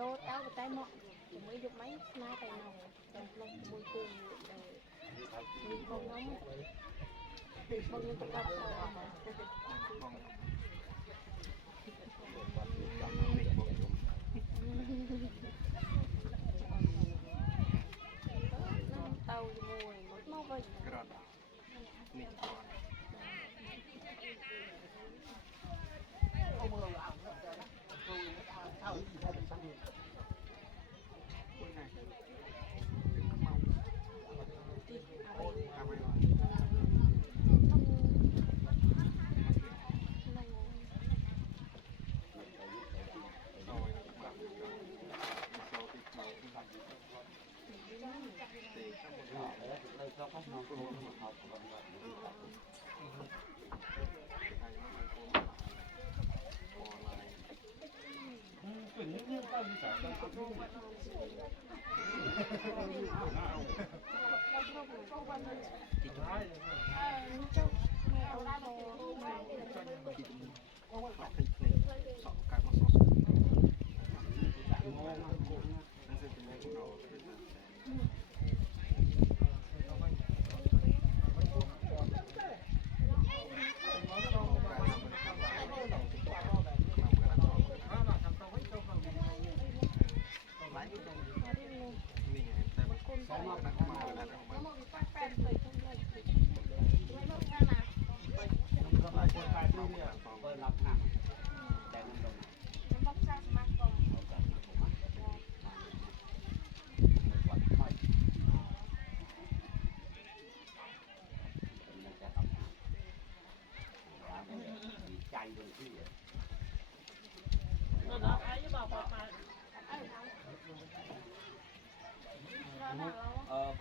vô tao cái tay mọ chúng mới dùng máy na tay nào trong lòng môi trường để không nóng thì không như tụi gặp tàu mùi mất mau vậy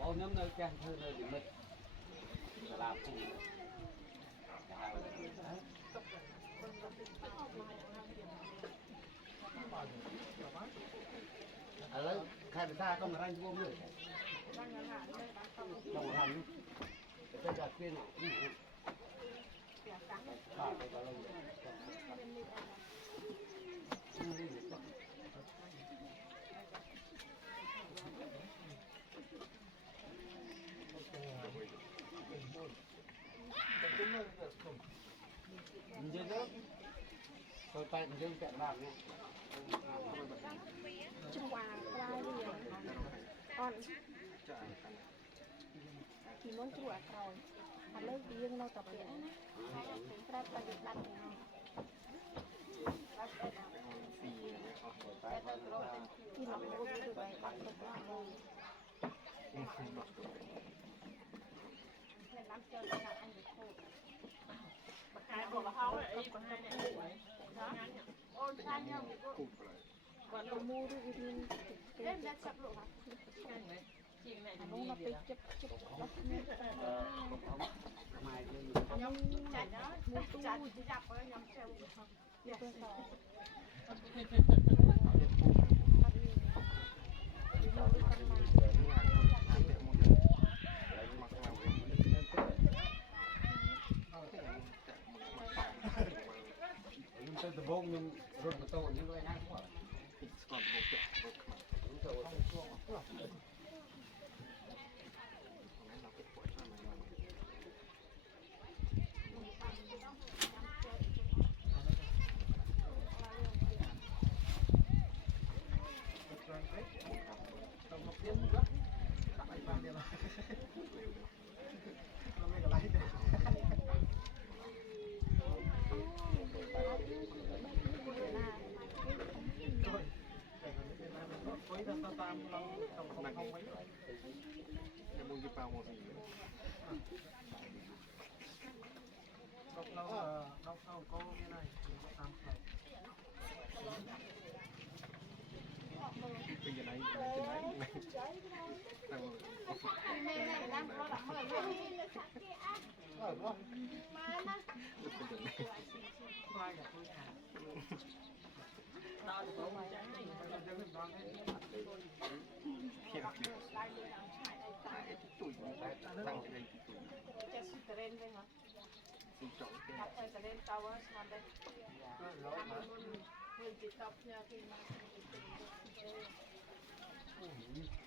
có nhóm nơi trang thư nơi điểm lịch làm ở đây khai ra không là anh vô nữa đồng hành cái đặt kia nào tôi tay mình dương chạy vào nha chung quà qua đi con chỉ muốn chùa rồi hắn lấy riêng đâu tập lẽ ra ta được đặt thì nó vô được vậy đặt được rồi làm chơi là anh được thôi cái bộ là hao ấy còn hai này đó ôn sai nhau còn đồ mua đi thì em đã sắp lộ hả chị này nó là bị chụp chụp bắt nhé nhóm chạy đó chạy chỉ gặp với nhóm treo tôi từ bông nhưng rồi một tô những cái ngang quá còn một chỗ đúng rồi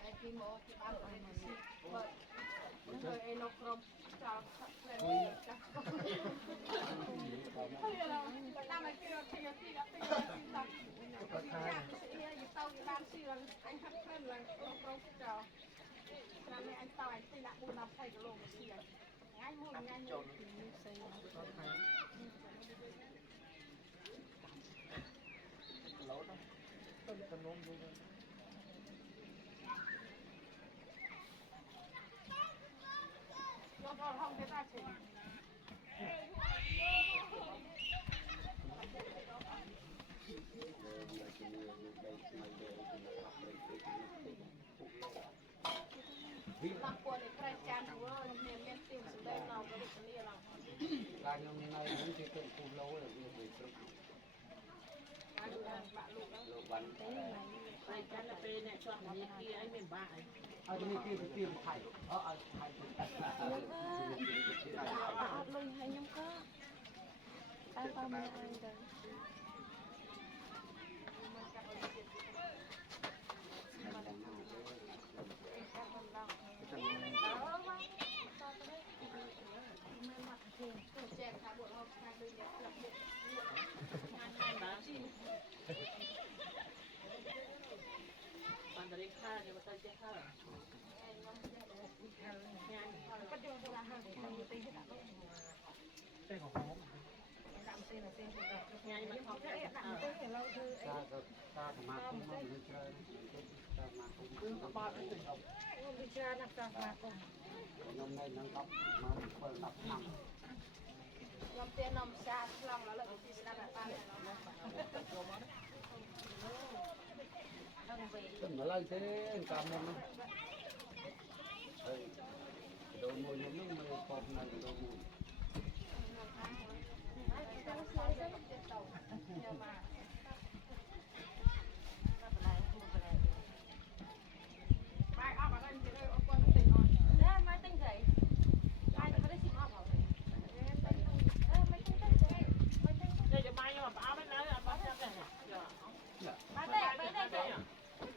ไอ้ที่หมอที่บ้านไปมันเปิดเลยไอ้นกกรงจอเลยจับเขาเรียกเราไปนั่งไอ้ที่เราที่เราที่เราที่เราที่เราอยากเสียอยู่เต้าอยู่บ้านชื่อไอ้ทับเพื่อนเลยนกกรงจอฉะนั้นไอ้ต่อยที่ละบุญนำไทยกับโลกเสียง่ายมุ่งง่ายมุ่งเราก็ห้องได้ได้ใช่ไหมบางคนใครจานหัวเนี่ยเล่นติ่งสุดได้เราก็ได้เรียกเรา การยังไงมันจะเป็นภูมิเราเลยวันไปจานไปเนี่ยช่วงนี้ที่ไอ้เมบ้า เอาจะมีที่ไทยเอาไทยเป็นตัดมา เลยให้ยำก็ตาตาไม่ไอ้เด้อ แจกขาบวชเราขาดึงเนี่ยเกือบหมดงานแบบจริงตอนนี้ค่าเนี่ยมันต้องแจกค่าก็เดี๋ยวเวลาห้างมันมีตีให้ตัดเส้นของเขาดำเส้นเส้นงานมันของแค่ดำเส้นเห็นเราคือตาสมาคมมันไม่ใช่ตาสมาคมก็บ้าไปถึงเอา วิชานักการมาคม น้ำในน้ำครับมาเปิดหลับน้ำ ยอมเตี้ยนมชาลองแล้วเลยที่จะแบบป้าเนี่ยเรา ขึ้นมาไล่เส้นกำมันนะโดนมวยยังไม่มาปอบนั่นโดนมวยไปเอามาเลยเลยเอาคนติดอ่อนแล้วไม่ตั้งใจไปเขาได้สิบห้าเผาเลยเดี๋ยวจะมาอย่างแบบเอาไปแล้วอ่ะบ้านจะเนี่ยมาเตะไปเตะเตะ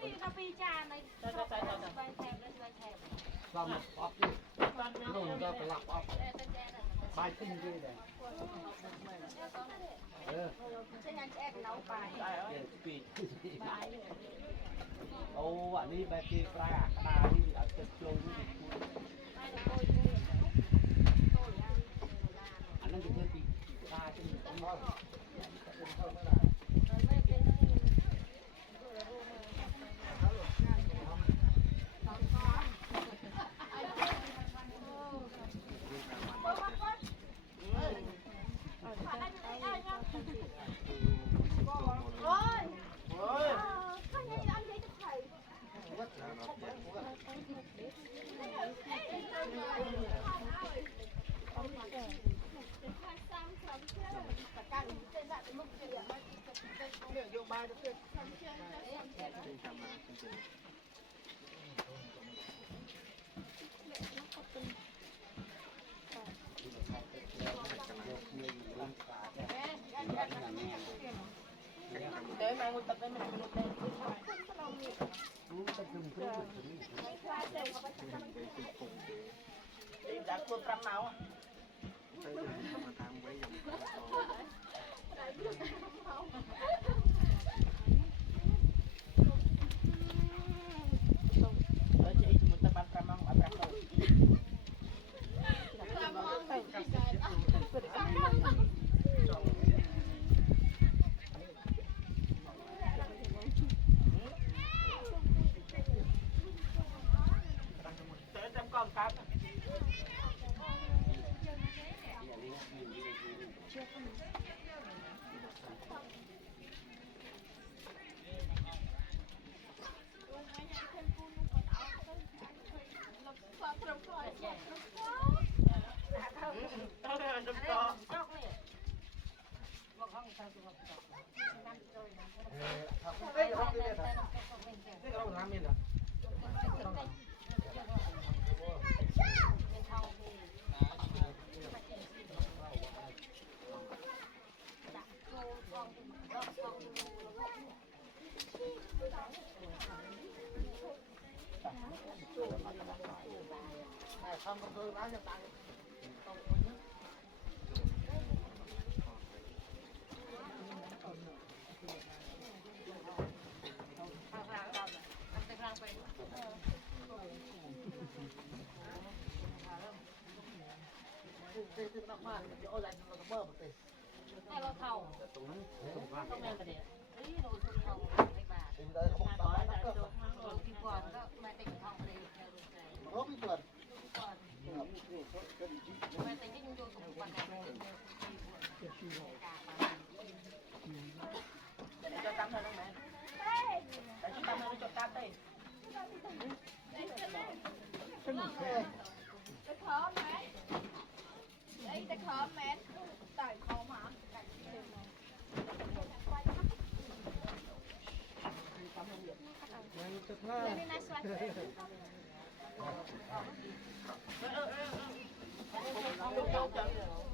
ปีกับปีจานในใบแทบและใบแทบ ซ้ำออฟดิโดนก็ไปหลับออฟบายติ้งด้วยเลยใช่งานแอกเนาไป ปีโอ้อันนี้แบบที่ปลายอาคาที่อาจจะโจมอันนั้นจะเพื่อปีปลาจนถึงร้อยเดี๋ยวมาหุ่นตัดได้มันเป็นลูกเล่น จากคนประเมาเราจะอีกมุตบันประเมาอะไรต่อจำก่อนครับ ทำกับเธอร้านยังดัง ให้เราเท่า แต่ตรงนั้นตรงกลาง ต้องแม่ประเดี๋ยวเฮ้ยเราต้องเท่าไม่บาท ได้หก งาน บา ร้อย ท แต่จบเราคิดก่อนก็มาแต่งเท่าประเดี๋ยวเราลงใจ โอ้พี่เปิด ก่อนมาแต่ยิ่งโยนสุขภาพจะตามเธอได้ไหมแต่ที่ตามเธอจะตามได้ จะขอไหมไอ้จะขอแมสต่อยคอหมากัน Very nice one. ลูกโจ๊กจ้ะ